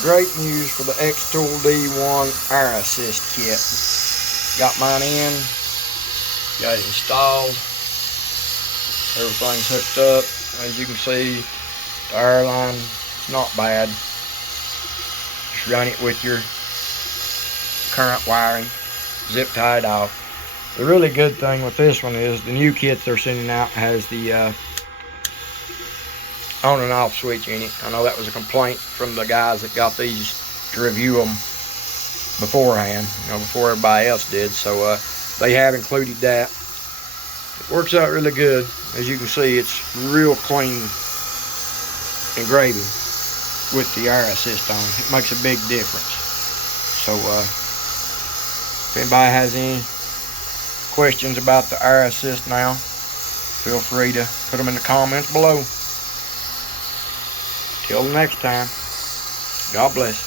Great news for the XTool D1 Air Assist kit. Got mine in, got it installed, everything's hooked up. As you can see, the air line is not bad. Just run it with your current wiring, zip tied off. The really good thing with this one is the new kit they're sending out has the on and off switch in it. I know that was a complaint from the guys that got these to review them beforehand, before everybody else did. So they have included that. It works out really good. As you can see, it's real clean engraving with the air assist on. It makes a big difference. So if anybody has any questions about the air assist now, feel free to put them in the comments below. Till next time, God bless.